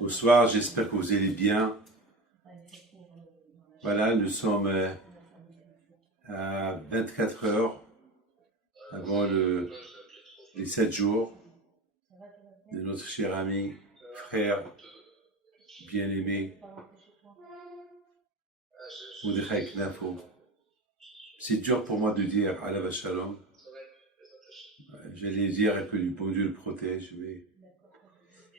Bonsoir, j'espère que vous allez bien. Voilà, nous sommes à 24 heures avant les 7 jours de notre cher ami, frère, bien-aimé, Mordechai Knafo. C'est dur pour moi de dire Alav Shalom. J'allais dire que du bon Dieu le protège. Mais...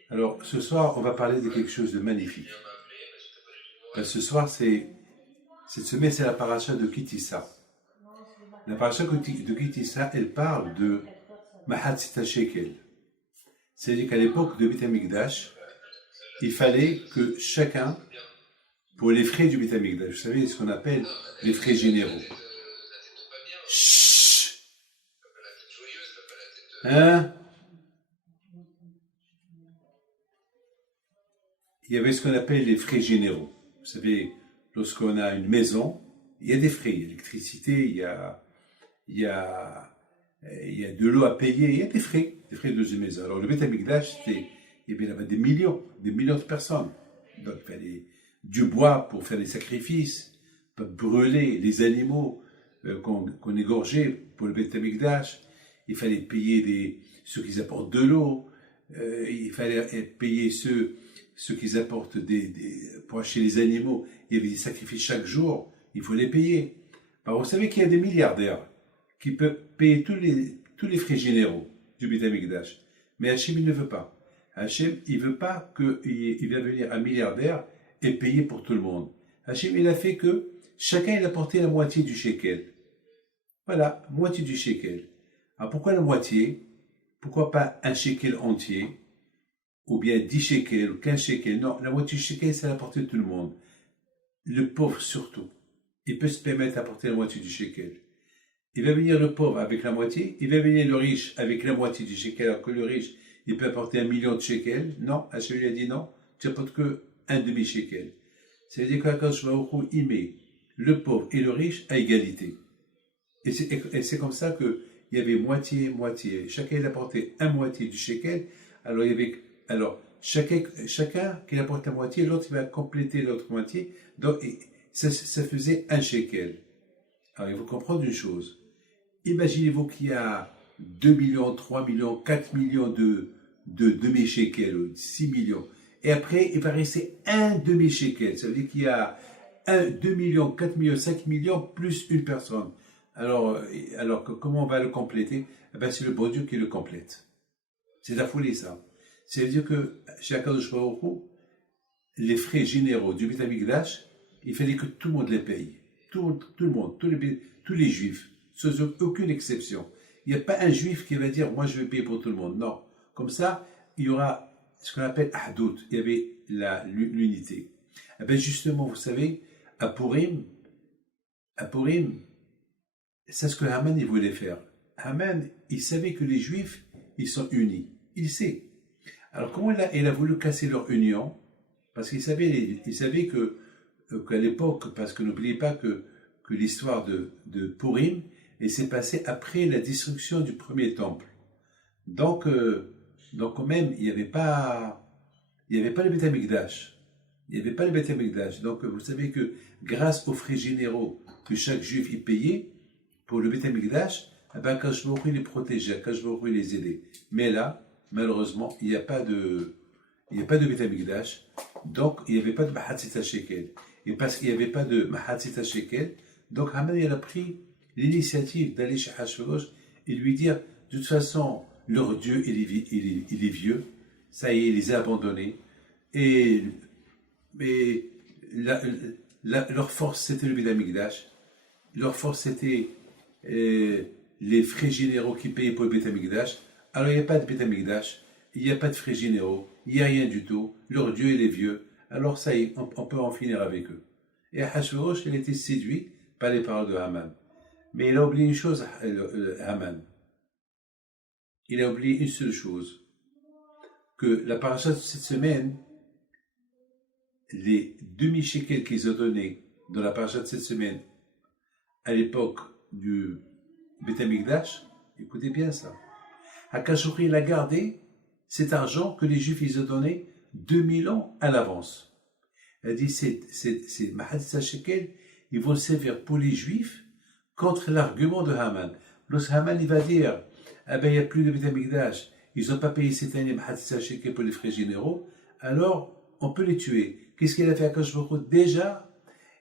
Alors, ce soir, on va parler de quelque chose de magnifique. Ce soir, cette semaine, c'est la paracha de Kitissa. La paracha de Kitissa, elle parle de Mahatzita Shekel. C'est-à-dire qu'à l'époque de Beth Amikdash, il fallait que chacun, pour les frais du Beth Amikdash, vous savez ce qu'on appelle les frais généraux. Chut! Hein? Il y avait ce qu'on appelle les frais généraux. Vous savez, lorsqu'on a une maison, il y a des frais, il y a l'électricité, il y a de l'eau à payer, il y a des frais de maison. Alors le Beth Amikdash, il y avait là-bas des millions de personnes. Donc il fallait du bois pour faire des sacrifices, pour brûler les animaux qu'on égorgeait pour le Beth Amikdash. Il fallait payer ceux qui apportent de l'eau, il fallait payer ceux qui apportent pour acheter les animaux. Il y avait des sacrifices chaque jour, il faut les payer. Alors, vous savez qu'il y a des milliardaires qui peuvent payer tous les frais généraux du Beth Amikdash. Mais Hachem, il ne veut pas. Hachem, il ne veut pas qu'il va venir un milliardaire et payer pour tout le monde. Hachem, il a fait que chacun, il a porté la moitié du shekel. Voilà, moitié du shekel. Alors, pourquoi la moitié? Pourquoi pas un shekel entier? Ou bien 10 shekels, ou 15 shekels. Non, la moitié du shekel, c'est à la portée de tout le monde. Le pauvre surtout. Il peut se permettre d'apporter la moitié du shekel. Il va venir le pauvre avec la moitié, il va venir le riche avec la moitié du shekel, alors que le riche, il peut apporter 1 million de shekels. Non, Hachem lui a dit non, tu n'apportes que un demi-shekel. C'est-à-dire qu'Akadosh Baruch Hu, il met le pauvre et le riche à égalité. Et c'est comme ça qu'il y avait moitié. Chacun il apportait un moitié du shekel. Alors chacun qui apporte la moitié, l'autre il va compléter l'autre moitié. Donc ça faisait un shekel. Alors il faut comprendre une chose. Imaginez-vous qu'il y a 2 millions, 3 millions, 4 millions de demi-shekels, 6 millions. Et après, il va rester un demi-shekel. Ça veut dire qu'il y a 2 millions, 4 millions, 5 millions plus une personne. Alors comment on va le compléter? C'est le bon Dieu qui le complète. C'est la folie, ça. C'est-à-dire que chez Akadosh Baruch Hu, les frais généraux du Beth Amikdash, il fallait que tout le monde les paye. Tout le monde, tous les juifs, sans aucune exception. Il n'y a pas un juif qui va dire, moi je vais payer pour tout le monde. Non. Comme ça, il y aura ce qu'on appelle Ahdout. Il y avait l'unité. Justement, vous savez, à Purim, c'est ce que Haman il voulait faire. Haman, il savait que les juifs, ils sont unis. Il sait. Alors comment il a voulu casser leur union? Parce qu'il savait qu'à l'époque, parce que n'oubliez pas que l'histoire de Purim, elle s'est passée après la destruction du premier temple. Donc quand même, il n'y avait pas le Beth Amikdash. Il n'y avait pas le Beth Amikdash. Donc vous savez que grâce aux frais généraux que chaque juif y payait pour le Beth Amikdash, Akadosh Baruch Hu les protégeait, Akadosh Baruch Hu les aidait. Mais là, malheureusement, il n'y a pas de Beth Amikdash, donc il n'y avait pas de Mahatzita Shekel. Et parce qu'il n'y avait pas de Mahatzita Shekel, donc Haman il a pris l'initiative d'aller chez Hachverosh et lui dire, de toute façon, leur Dieu, il est vieux, ça y est, il les a abandonnés, mais leur force c'était le Beth Amikdash, leur force c'était les frais généraux qui payaient pour le Beth Amikdash. Alors il n'y a pas de Beth Amikdash, il n'y a pas de frais généraux, il n'y a rien du tout, leur Dieu il est vieux, alors ça y est, on peut en finir avec eux. Et Hachverosh, il a été séduit par les paroles de Haman. Mais il a oublié une chose, Haman. Il a oublié une seule chose, que la paracha de cette semaine, les demi-shekels qu'ils ont donnés dans la paracha de cette semaine, à l'époque du Beth Amikdash, écoutez bien ça. Hakadosh il a gardé cet argent que les Juifs ils ont donné 2000 ans à l'avance. Elle dit, ces Mahadis Shekel, ils vont servir pour les Juifs contre l'argument de Haman. Lorsque Haman, il va dire, ah ben, il n'y a plus de Beth Amikdash, ils n'ont pas payé cette année Mahadis Shekel pour les frais généraux, alors on peut les tuer. Qu'est-ce qu'il a fait à Akadosh Baruch Hu? Déjà,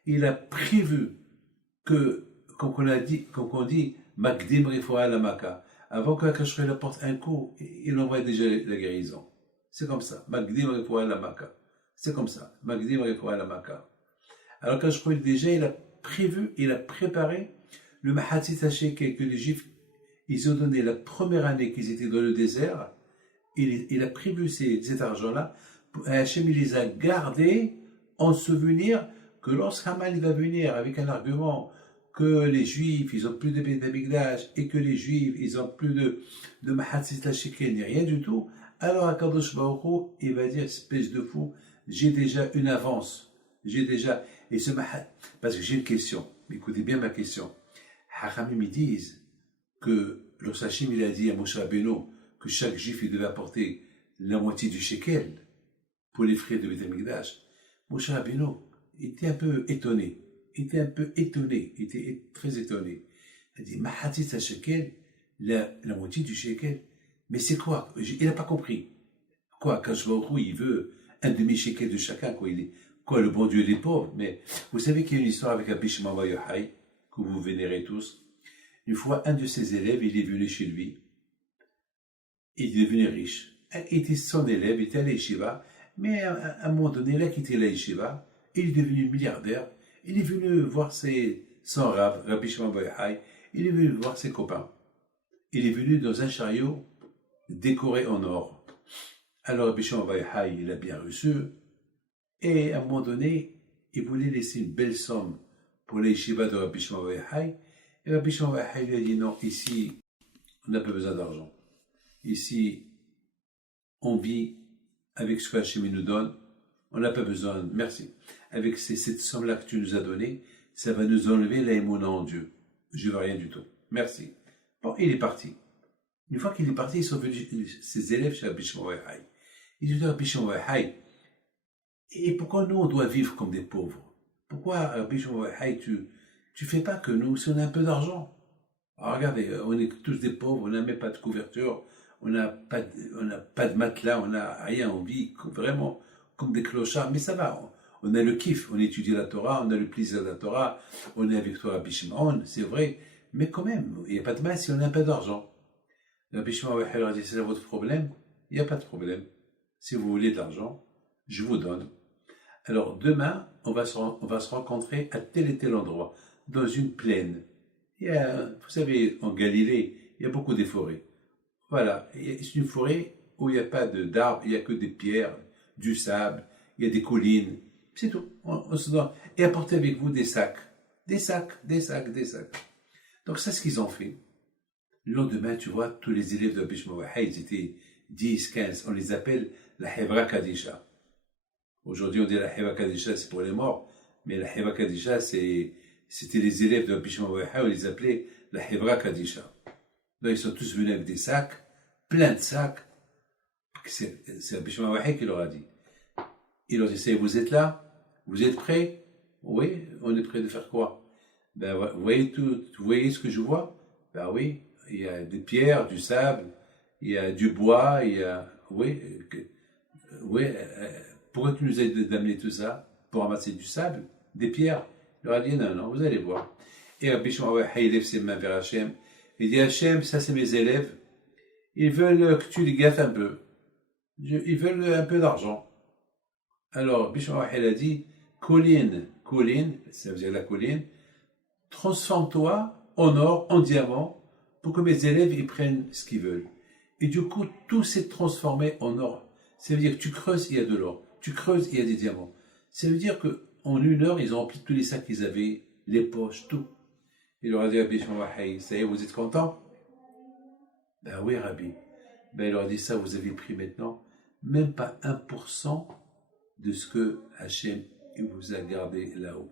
il a prévu que, comme on dit, Magdim Refoua Lamaka, avant que Akadosh Baruch Hu apporte un coup, il envoie déjà la guérison. C'est comme ça. Magdim Refoua Lamaka. C'est comme ça. Magdim Refoua Lamaka. Alors qu'Akadosh Baruch Hu, déjà, il a prévu, il a préparé le Mahatzit Shekel que les Juifs, ils ont donné la première année qu'ils étaient dans le désert. Il a prévu cet argent-là. Hachem, il les a gardés en souvenir que lorsque Haman va venir avec un argument que les Juifs, ils ont plus de Beth Amikdash et que les Juifs, ils ont plus de Mahatzit Shekel, ni rien du tout, alors Akadosh Baruch Hu, il va dire, espèce de fou, j'ai déjà une avance. J'ai déjà, et ce parce que j'ai une question, écoutez bien ma question. Hachamim, ils disent que lorsque Hachem, il a dit à Moshe Rabbeinu que chaque Juif, il devait apporter la moitié du shekel pour les frais de Beth Amikdash, Moshe Rabbeinu était un peu étonné. Il était très étonné. Il a dit, Mahatzit shekel, la moitié du shekel. Mais c'est quoi? Il n'a pas compris. Quoi, Akadosh Baruch Hu, il veut un demi-shekel de chacun, quoi, le bon Dieu des pauvres. Mais vous savez qu'il y a une histoire avec Rabbi Shimon Bar Yochai, que vous vénérez tous. Une fois, un de ses élèves, il est venu chez lui. Il est devenu riche. Il était son élève, il était à l'Yeshiva, mais à un moment donné, il a quitté la Yeshiva, il est devenu milliardaire, il est venu voir son Rav, Rabbi Shimon Bar Yochai, il est venu voir ses copains. Il est venu dans un chariot décoré en or. Alors Rabbi Shimon Bar Yochai, il a bien reçu, et à un moment donné, il voulait laisser une belle somme pour la Yeshiva de Rabbi Shimon Bar Yochai, et Rabbi Shimon Bar Yochai lui a dit non, ici, on n'a pas besoin d'argent. Ici, on vit avec ce qu'Hachem nous donne, on n'a pas besoin, merci. Avec cette somme-là que tu nous as donnée, ça va nous enlever la émouna en Dieu. Je ne veux rien du tout. Merci. Bon, il est parti. Une fois qu'il est parti, ils sont venus, ses élèves chez Rabbi Shimon Bar Yochai. Ils lui disent, Rabbi Shimon Bar Yochai, et pourquoi nous, on doit vivre comme des pauvres? Pourquoi, Rabbi Shimon Bar Yochai, tu fais pas que nous, si on a un peu d'argent? Alors regardez, on est tous des pauvres, on n'a même pas de couverture, on n'a pas de matelas, on n'a rien, on vit vraiment comme des clochards, mais ça va, on a le kiff, on étudie la Torah, on a le plaisir de la Torah, on est avec toi Rabbi Shimon, c'est vrai, mais quand même, il n'y a pas de mal si on n'a pas d'argent. Rabbi Shimon leur a dit, c'est votre problème? Il n'y a pas de problème. Si vous voulez de l'argent, je vous donne. Alors demain, on va se rencontrer à tel et tel endroit, dans une plaine. Vous savez, en Galilée, il y a beaucoup de forêts. Voilà, c'est une forêt où il n'y a pas d'arbres, il n'y a que des pierres, du sable, il y a des collines, c'est tout. On se donne. Et apportez avec vous des sacs. Des sacs. Donc c'est ce qu'ils ont fait. Le lendemain, tu vois, tous les élèves de Rabbi Shimon Bar Yochai, ils étaient 10, 15, on les appelle la Hevra Kadisha. Aujourd'hui, on dit la Hevra Kadisha, c'est pour les morts, mais la Hevra Kadisha, c'était les élèves de Rabbi Shimon Bar Yochai, on les appelait la Hevra Kadisha. Donc ils sont tous venus avec des sacs, plein de sacs. C'est Rabbi Shimon Bar Yochai qui leur a dit. Il leur dit, vous êtes là? Vous êtes prêts? Oui, on est prêts de faire quoi? Ben, vous voyez ce que je vois? Ben oui, il y a des pierres, du sable, il y a du bois, il y a, pourquoi tu nous as d'amener tout ça? Pour ramasser du sable, des pierres? Il leur a dit, non, vous allez voir. Et Rabbi Shimon Bar Yochai, il lève ses mains vers Hachem. Il dit, Hachem, ça c'est mes élèves. Ils veulent que tu les gâtes un peu. Ils veulent un peu d'argent. Alors, Rabbi Shimon Bar Yochai a dit, colline, ça veut dire la colline, transforme-toi en or, en diamant, pour que mes élèves ils prennent ce qu'ils veulent. Et du coup, tout s'est transformé en or. Ça veut dire que tu creuses, il y a de l'or. Tu creuses, il y a des diamants. Ça veut dire qu'en une heure, ils ont rempli tous les sacs qu'ils avaient, les poches, tout. Il leur a dit, Rabbi Shimon Bar Yochai, ça y est, vous êtes content? Ben oui, Rabbi. Ben il leur a dit ça, vous avez pris maintenant même pas 1% de ce que Hachem vous a gardé là-haut.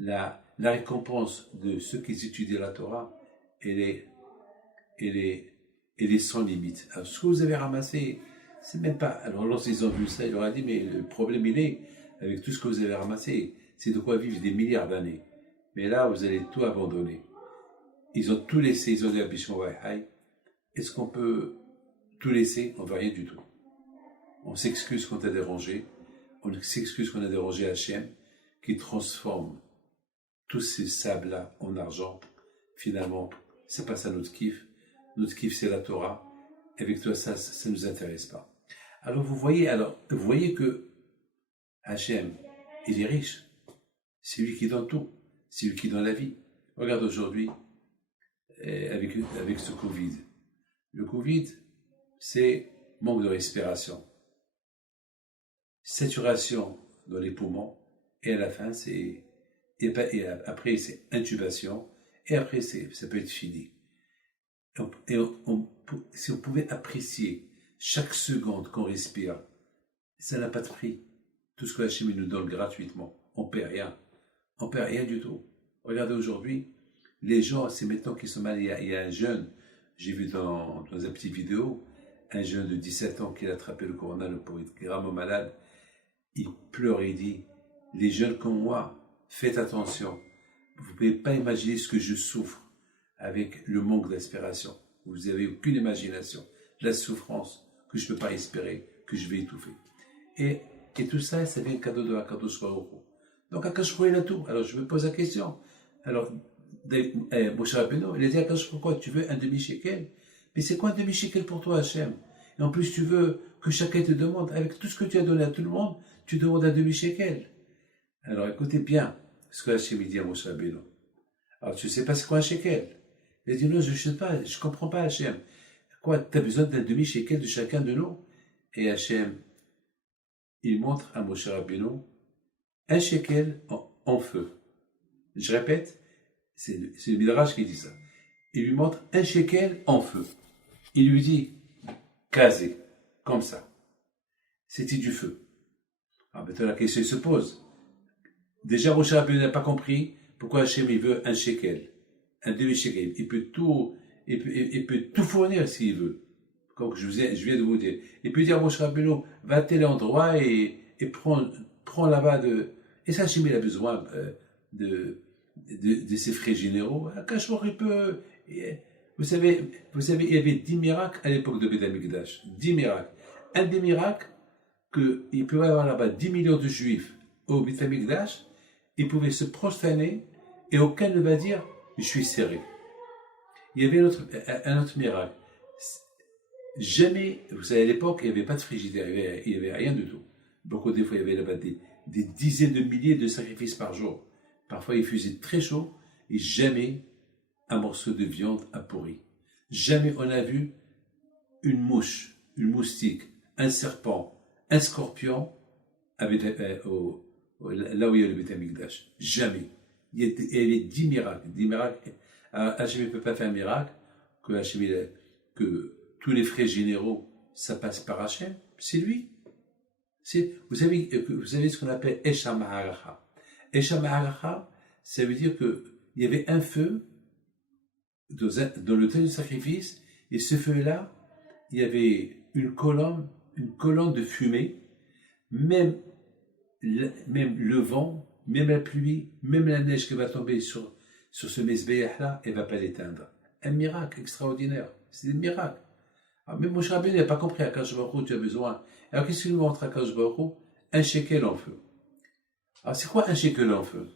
La récompense de ceux qui étudient la Torah, elle est elle est sans limite. Alors, ce que vous avez ramassé, c'est même pas. Alors, lorsqu'ils ont vu ça, il leur a dit, mais le problème, il est, avec tout ce que vous avez ramassé, c'est de quoi vivre des milliards d'années. Mais là, vous allez tout abandonner. Ils ont tout laissé, ils ont dit à Bishon Wahai, est-ce qu'on peut tout laisser? On ne veut rien du tout. On s'excuse qu'on t'a dérangé, on s'excuse qu'on a dérangé Hachem, qui transforme tous ces sables-là en argent. Finalement, c'est pas ça notre kiff. Notre kiff, c'est la Torah. Avec toi, ça ne nous intéresse pas. Alors, vous voyez que Hachem, il est riche. C'est lui qui donne tout. C'est lui qui donne la vie. Regarde aujourd'hui, avec ce Covid. Le Covid, c'est manque de respiration, saturation dans les poumons, et à la fin, et après, c'est intubation, et après, ça peut être fini. Si on pouvait apprécier chaque seconde qu'on respire, ça n'a pas de prix. Tout ce que la chimie nous donne gratuitement, on ne paie rien. On ne paie rien du tout. Regardez aujourd'hui, les gens, c'est maintenant qu'ils sont malades. Il y a un jeune, j'ai vu dans une petite vidéo, un jeune de 17 ans qui a attrapé le corona, le pauvre, gravement malade. Il pleure et il dit, les jeunes comme moi, faites attention. Vous ne pouvez pas imaginer ce que je souffre avec le manque d'inspiration. Vous n'avez aucune imagination. La souffrance que je ne peux pas espérer, que je vais étouffer. Et tout ça, ça vient cadeau de Akadosh Baruch Hu. Donc Akadosh Baruch Hu, il a tout. Alors je me pose la question. Alors, Moshe Rabbeinu, il a dit à Akadosh Baruch Hu, pourquoi tu veux un demi-shekel? Mais c'est quoi un demi-shekel pour toi, Hachem? Et en plus, tu veux que chacun te demande, avec tout ce que tu as donné à tout le monde, tu demandes un demi-shekel. Alors écoutez bien ce que Hachem dit à Moshe Rabbeinu. Alors tu ne sais pas c'est quoi un shekel? Il a dit non, je ne sais pas, je ne comprends pas, Hachem. Quoi, tu as besoin d'un demi-shekel de chacun de nous? Et Hachem, il montre à Moshe Rabbeinu un shekel en feu. Je répète, c'est le Midrash qui dit ça. Il lui montre un shekel en feu. Il lui dit, casé, comme ça. C'était du feu. Alors maintenant la question se pose. Déjà, Moshe Rabbeinu n'a pas compris pourquoi Hachem il veut un shekel, un demi-shekel. Il peut tout fournir s'il veut. Comme je viens de vous dire. Il peut dire à Moshe Rabbeinu, va à tel endroit et prends là-bas de... Et ça, Hachem il a besoin de ses frais généraux. Akash il peut... Vous savez, il y avait 10 miracles à l'époque de Beth Amikdash. 10 miracles. Un des miracles, qu'il pouvait y avoir là-bas 10 millions de juifs au Beth Amikdash, ils pouvaient se prosterner et aucun ne va dire je suis serré. Il y avait un autre miracle. Jamais, vous savez, à l'époque, il n'y avait pas de frigidaire, il n'y avait rien du tout. Beaucoup des fois, il y avait là-bas des dizaines de milliers de sacrifices par jour. Parfois, il faisait très chaud et jamais un morceau de viande a pourri. Jamais on a vu une mouche, une moustique, un serpent, un scorpion avec, là où il y a le Beth Amikdash. Jamais. Il y avait 10 miracles. 10 miracles. Hachem ne peut pas faire un miracle que tous les frais généraux, ça passe par Hachem. C'est lui. Vous savez ce qu'on appelle Esha Ma'aracha. Esha Ma'aracha, ça veut dire qu'il y avait un feu dans le temps du sacrifice, et ce feu-là, il y avait une colonne de fumée, même le vent, même la pluie, même la neige qui va tomber sur ce Mesbéach-là, elle ne va pas l'éteindre. Un miracle extraordinaire. C'est des miracles. Alors, même Moshe Rabbeinu n'a pas compris à Akadosh Baruch Hu, tu as besoin. Alors qu'est-ce qu'il nous montre à Akadosh Baruch Hu? Un shekel en feu. Alors c'est quoi un shekel en feu?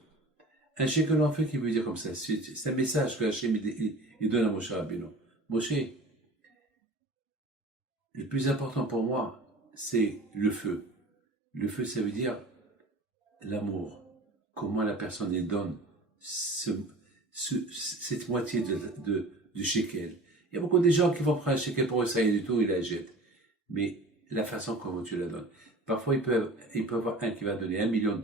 Un shekel en feu qui veut dire comme ça. C'est un message que Hachem il donne à Moshe Rabbeinu. Moshe, le plus important pour moi, c'est le feu. Le feu, ça veut dire l'amour. Comment la personne elle donne cette moitié de shekel. Il y a beaucoup de gens qui vont prendre un shekel pour eux, ça y est du tout, ils la jettent. Mais la façon comment tu la donnes. Parfois, il peut y avoir un qui va donner $1 million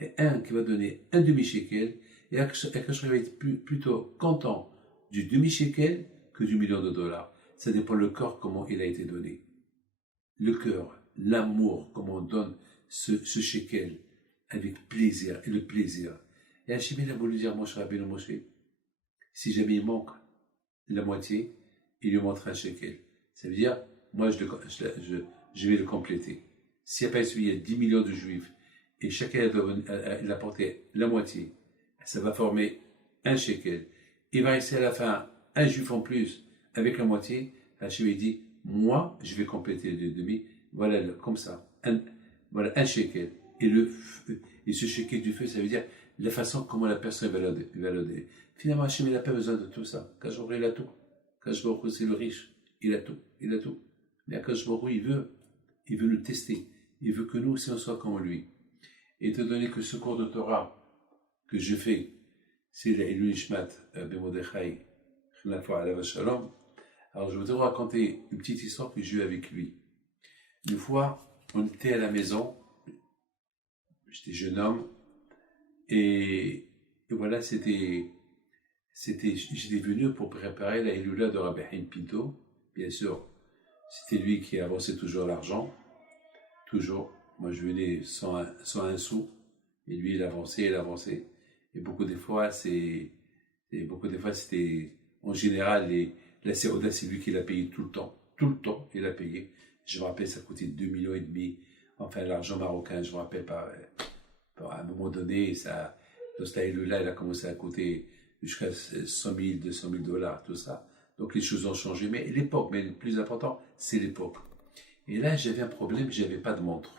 et un qui va donner un demi-shekel. Et je vais être plutôt content du demi-shekel que du $1 million. Ça dépend le corps, comment il a été donné. Le cœur, l'amour, comment on donne ce shekel avec plaisir et le plaisir. Et Hachem a voulu dire Moshe Rabbeinu, Moshe, si jamais il manque la moitié, il lui montre un shekel. Ça veut dire, moi, je vais le compléter. S'il n'y a pas il y a 10 millions de juifs, et chacun doit apporter la moitié, ça va former un shekel. Il va rester à la fin un juif en plus avec la moitié. Hachem dit, moi, je vais compléter les deux demi. Voilà, comme ça. Voilà, un shekel. Et ce shekel du feu, ça veut dire la façon comment la personne va l'aider. Finalement, Hachem, il n'a pas besoin de tout ça. Kadosh Baruch Hu, il a tout. Kadosh Baruch Hu, c'est le riche. Il a tout. Il a tout. Mais Kadosh Baruch Hu, il veut nous tester. Il veut que nous aussi, on soit comme lui. Et étant donné que ce cours de Torah que je fais, c'est l'Ilui Nishmat Ben Mordechai, Shalom. Alors, je vais te raconter une petite histoire que j'ai eue avec lui. Une fois, on était à la maison, j'étais jeune homme, et voilà, j'étais venu pour préparer la Hilula de Rabbi Haim Pinto. Bien sûr, c'était lui qui avançait toujours l'argent, toujours. Moi, je venais sans un sou, et lui, il avançait. Et beaucoup des fois, c'était, en général, la Séroda, c'est lui qui l'a payé tout le temps, il a payé. Je me rappelle, ça coûtait 2,5 millions. Enfin, l'argent marocain, je me rappelle à un moment donné, ça, là, il a commencé à coûter jusqu'à 100 000, 200 000 dollars, tout ça. Donc, les choses ont changé. Mais le plus important, c'est l'époque. Et là, j'avais un problème, j'avais pas de montre.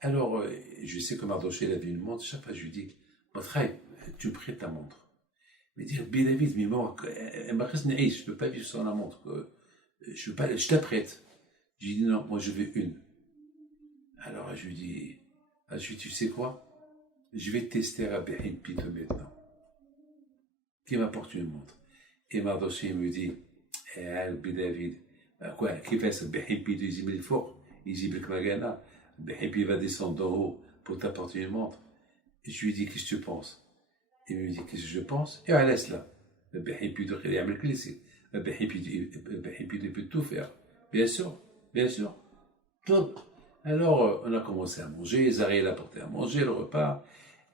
Alors, je sais que Mardoché, il avait une montre. Chaque fois, je lui dis, Motraï, tu me prêtes ta montre. Mais dire, David, mais moi, je peux pas vivre sans la montre. Je t'apprête. Je lui dis, non, moi, je veux une. Alors, je lui dis, tu sais quoi? Je vais tester Rabbi Haim Pinto maintenant. Qui m'apporte une montre. Et Mardoché me dit, David, quoi, qui fait ça? Rabbi Haim Pinto, il dit, mais il faut, il dit, Magana. Et puis il va descendre d'en haut pour t'apporter une montre. Et je lui dis, qu'est-ce que tu penses? Il me dit, qu'est-ce que je pense? Et laisse là. Il peut tout faire. Bien sûr. Tout. Alors, on a commencé à manger, Zari l'a apporté à manger, le repas,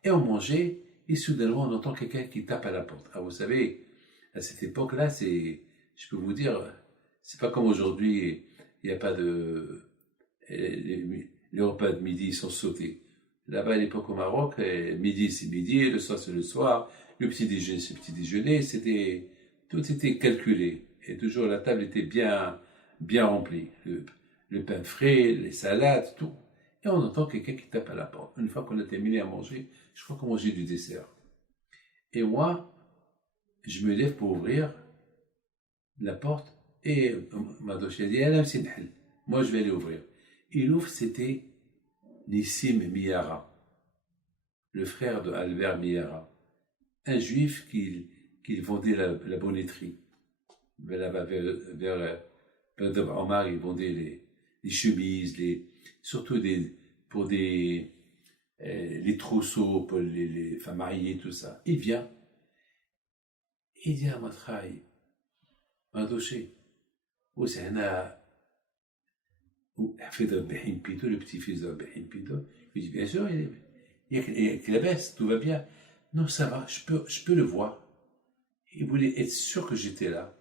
et on mangeait, et soudainement, on entend quelqu'un qui tape à la porte. Ah, vous savez, à cette époque-là, je peux vous dire, c'est pas comme aujourd'hui, il n'y a pas de, les repas de midi sont sautés. Là-bas, à l'époque au Maroc, midi c'est midi, le soir c'est le soir, le petit déjeuner c'est le petit déjeuner, tout était calculé. Et toujours la table était bien remplie. Le pain frais, les salades, tout. Et on entend quelqu'un qui tape à la porte. Une fois qu'on a terminé à manger, je crois qu'on mangeait du dessert. Et moi, je me lève pour ouvrir la porte et Madoche a dit, moi je vais aller ouvrir. Il ouvre, c'était Nissim Miyara, le frère de Albert Miyara, un juif qui vendait la bonneterie. Vers Omar, il vendait les chemises, surtout pour les trousseaux, pour les femmes mariées, tout ça. Il vient, il dit à Matraï, Madoché, où c'est un fait Rabbi Haim Pinto, le petit-fils de Rabbi Haim Pinto. Il dit, bien sûr, il y a que la baisse, tout va bien. Non, ça va, je peux le voir. Il voulait être sûr que j'étais là.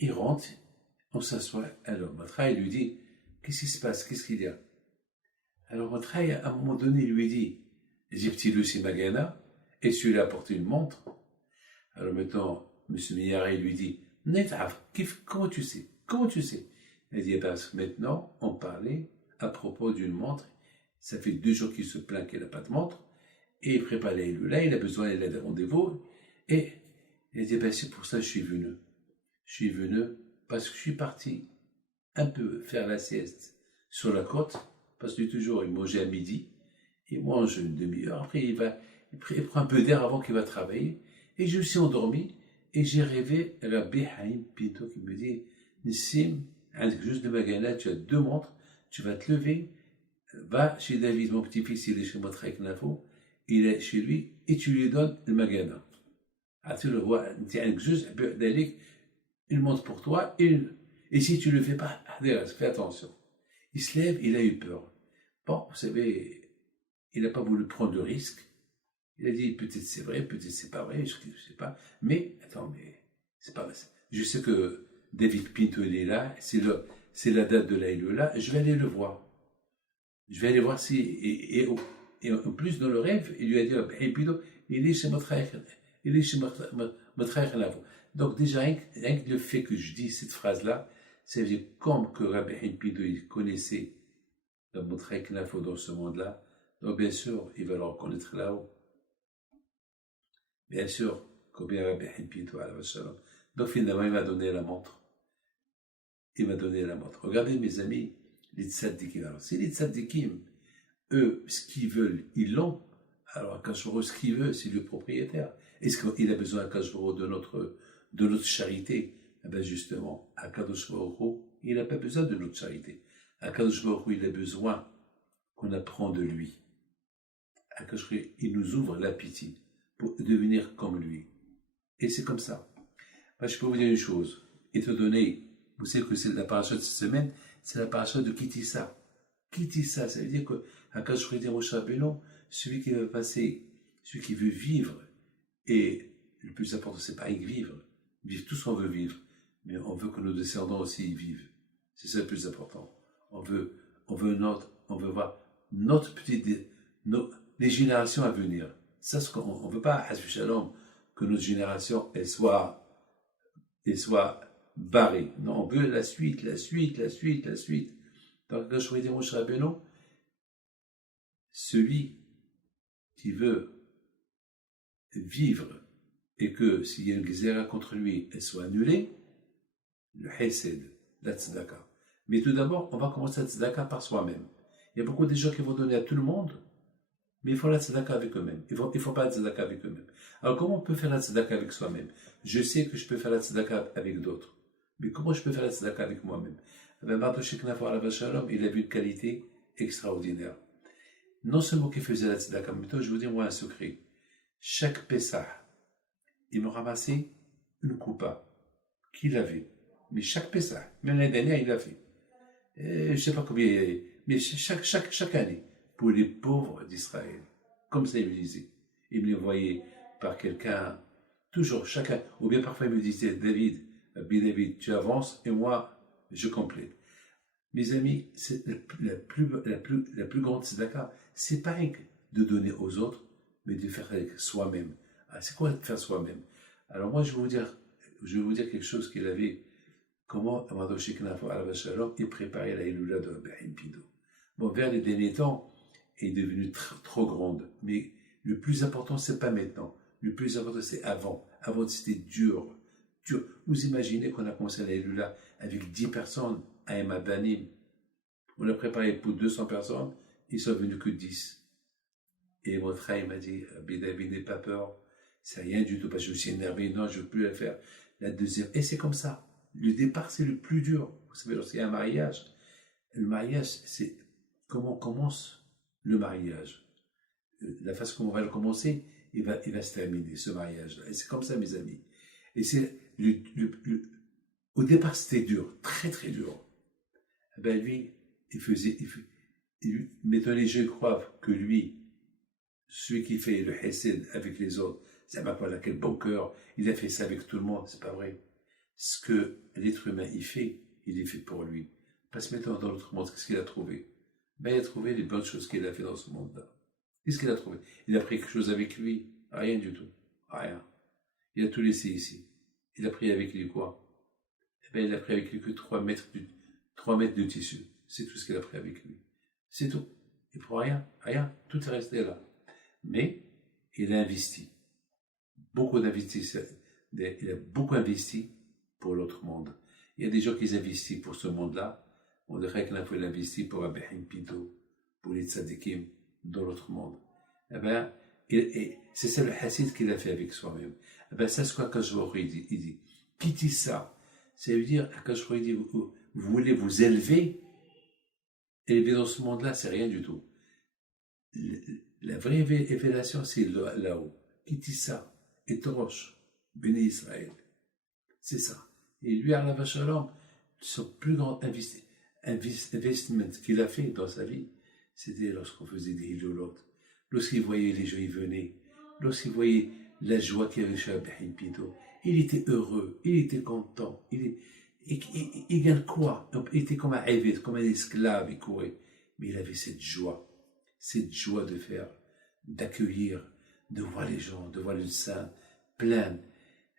Il rentre, on s'assoit. Alors, Matraï lui dit, qu'est-ce qui se passe? Qu'est-ce qu'il y a? Alors, Matraï, à un moment donné, lui dit, j'ai petit Lucie Magana, et celui-là a apporté une montre. Alors maintenant, M. Miyari lui dit, Netaf, comment tu sais? Elle dit, parce que maintenant, on parlait à propos d'une montre. Ça fait 2 jours qu'il se plaint qu'il n'a pas de montre. Et il prépare les là, il a besoin, il a des rendez-vous. Et elle dit, c'est pour ça que je suis venu. Je suis venu parce que je suis parti un peu faire la sieste sur la côte. Parce que toujours, il mangeait à midi. Il mange une demi-heure. Après, il prend un peu d'air avant qu'il va travailler. Et je me suis endormi. Et j'ai rêvé Rabbi Haim Pinto qui me dit, Nissim, juste de Magana, tu as 2 montres, tu vas te lever, va chez David, mon petit-fils, il est chez Motraïk Nafo, il est chez lui, et tu lui donnes le Magana. Ah, tu le vois, juste une montre pour toi, et si tu ne le fais pas, fais attention. Il se lève, il a eu peur. Bon, vous savez, il n'a pas voulu prendre le risque, Il a dit, peut-être c'est vrai, peut-être c'est pas vrai, je ne sais pas. Mais, attends, mais c'est pas vrai. Je sais que David Pinto, il est là, c'est la date de l'Aïloula, je vais aller le voir. Je vais aller voir si. Et en plus, dans le rêve, il lui a dit, Rabbi Pinto, il est chez Matraïch Navo. Donc, déjà, rien que le fait que je dis cette phrase-là, ça veut dire comme que Rabbi Pinto, il connaissait le Matraïch Navo dans ce monde-là. Donc, bien sûr, il va le reconnaître là-haut. Bien sûr, combien Rabbi Pinto, donc finalement, il m'a donné la montre. Il m'a donné la montre. Regardez, mes amis, les tzaddikim. Alors, si les tzaddikim, eux, ce qu'ils veulent, ils l'ont. Alors, Akashvoro, ce qu'il veut, c'est le propriétaire. Est-ce qu'il a besoin, Akashvoro, de notre charité? Eh bien, justement, Akashvoro, il n'a pas besoin de notre charité. Akashvoro, il a besoin qu'on apprend de lui. Akashvoro, il nous ouvre l'appétit pour devenir comme lui. Et c'est comme ça. Ben, je peux vous dire une chose. Étant donné, vous savez que c'est la paracha de cette semaine, c'est la paracha de Kitissa. Kitissa, ça veut dire que Akashvoro dit à Moshe Rabbeinu, celui qui va passer, celui qui veut vivre, et le plus important, c'est pas vivre. Vivre, tous on veut vivre, mais on veut que nos descendants aussi y vivent. C'est ça le plus important. On veut voir notre les générations à venir. Ça, ce qu'on veut pas, Hasbi Shalom, que notre génération, elle soit barrée. Non, on veut la suite. Donc, quand je voulais dire Moshe Rabbeinu, celui qui veut vivre et que s'il y a une gzera contre lui, elle soit annulée, le hesed, la tzedaka. Mais tout d'abord, on va commencer la tzedaka par soi-même. Il y a beaucoup de gens qui vont donner à tout le monde, mais ils font la tzedaka avec eux-mêmes. Ils ne font pas la tzedaka avec eux-mêmes. Alors comment on peut faire la tzedaka avec soi-même? Je sais que je peux faire la tzedaka avec d'autres, mais comment je peux faire la tzedaka avec moi-même? Il a vu une qualité extraordinaire. Non seulement qu'il faisait la tzedaka, mais je vous dis moi un secret. Chaque Pessah, il me ramassait une coupa qu'il avait. Mais chaque Pessah, même l'année dernière, il l'a fait. Je ne sais pas combien, mais chaque année, pour les pauvres d'Israël. Comme ça, il me disait. Il me les envoyait par quelqu'un, toujours, chacun. Ou bien parfois, il me disait, David, tu avances et moi, je complète. Mes amis, c'est la plus grande tzedaka. C'est pas de donner aux autres, mais de faire avec soi-même. Alors, c'est quoi de faire soi-même? Alors moi, je vais vous dire quelque chose qu'il avait, comment Amadoshik Nafo al-Bashalom, il préparait la Iloula de Rabbi Pinto. Bon, vers les derniers temps, est devenue trop grande. Mais le plus important, c'est pas maintenant. Le plus important, c'est avant. Avant, c'était dur. Vous imaginez qu'on a commencé la Iloula avec 10 personnes à Emma Banim. On a préparé pour 200 personnes, ils sont venus que 10. Et mon frère m'a dit, David, n'aie pas peur, c'est rien du tout, parce que je me suis énervé, non, je ne veux plus la faire. La deuxième, et c'est comme ça. Le départ, c'est le plus dur. Vous savez, lorsqu'il y a un mariage, le mariage, c'est comment on commence le mariage. La façon comment on va le commencer, il va se terminer, ce mariage-là. Et c'est comme ça, mes amis. Et c'est au départ, c'était dur, très très dur. Ben lui, il mettant les yeux croient que lui, celui qui fait le hesed avec les autres, c'est pas voilà, quel bon cœur, il a fait ça avec tout le monde, c'est pas vrai. Ce que l'être humain il est fait pour lui. Pas se mettre dans l'autre monde, qu'est-ce qu'il a trouvé? Ben, il a trouvé les bonnes choses qu'il a fait dans ce monde-là. Qu'est-ce qu'il a trouvé? Il a pris quelque chose avec lui? Rien du tout. Rien. Il a tout laissé ici. Il a pris avec lui quoi? Eh ben, il a pris avec lui que 3 mètres de tissu. C'est tout ce qu'il a pris avec lui. C'est tout. Il ne prend rien. Rien. Tout est resté là. Mais il a investi. Il a beaucoup investi pour l'autre monde. Il y a des gens qui investissent pour ce monde-là. On dirait qu'il a investi pour Abraham Pinto, pour les tzadikim, dans l'autre monde. Eh ben, c'est ça le hassid qu'il a fait avec soi-même. Eh ben, ça, c'est quoi qu'Akashvoro il dit. Quittez ça. Ça veut dire, Akashvoro il dit, vous voulez vous élever dans ce monde-là, c'est rien du tout. La vraie élévation, c'est là-haut. Quittez ça. Et Torosh, béni Israël. C'est ça. Et lui, Alav Shalom, son plus grand investissement qu'il a fait dans sa vie, c'était lorsqu'on faisait des hilolot. Lorsqu'il voyait les gens, ils venaient. lorsqu'il voyait la joie qu'il y avait chez Ibrahim Pinto, il était heureux, il était content, il gagne quoi? Il était comme un rêve, comme un esclave, il courait. Mais il avait cette joie de faire, d'accueillir, de voir les gens, de voir le sein plein.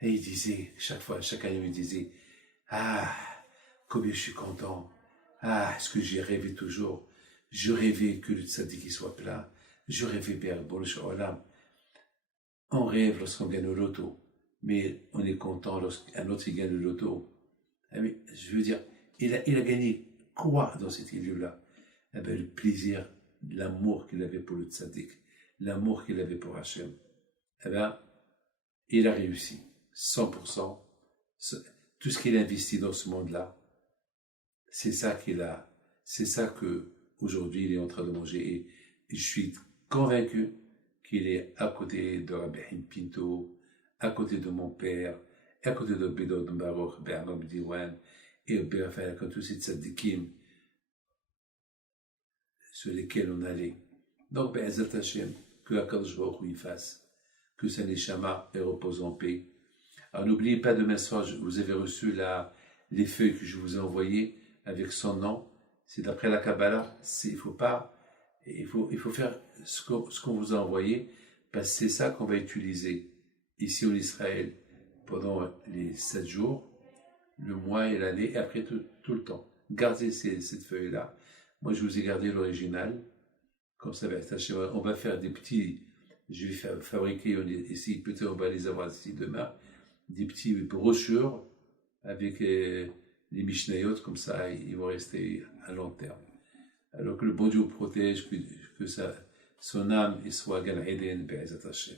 Et il disait, chaque année, il disait, ah, combien je suis content. Ah, ce que j'ai rêvé toujours. Je rêvais que le tzaddik soit plein. Je rêvais bien, Borosh Olam. On rêve lorsqu'on gagne le loto. Mais on est content lorsqu'un autre gagne le loto. Mais, je veux dire, il a gagné quoi dans cet milieu-là? Eh bien, le plaisir, l'amour qu'il avait pour le tzaddik, l'amour qu'il avait pour Hachem. Eh bien, il a réussi, 100%. Tout ce qu'il a investi dans ce monde-là, c'est ça que aujourd'hui il est en train de manger. Et je suis convaincu qu'il est à côté de Rabbi Pinto, à côté de mon père, à côté de Bédod Baruch, Bernard Diwan, et Raphaël, comme tous ces tzaddikim sur lesquels on allait. Donc, Be'ezat Hashem, que Akadosh Baruch Hu y fasse, que sa neshama repose en paix. Alors, n'oubliez pas, demain soir, vous avez reçu les feuilles que je vous ai envoyées avec son nom. C'est d'après la Kabbalah. Il faut faire ce qu'on vous a envoyé, parce que c'est ça qu'on va utiliser ici en Israël pendant les 7 jours, le mois et l'année, et après tout le temps. Gardez cette feuille-là. Moi, je vous ai gardé l'original. Comme ça, on va faire des petits, je vais fabriquer ici, peut-être on va les avoir ici demain, des petits brochures avec les Mishnayot, comme ça, ils vont rester à long terme. Alors que le bon Dieu protège, que son âme soit Gan Eden, Be'ezat Hashem.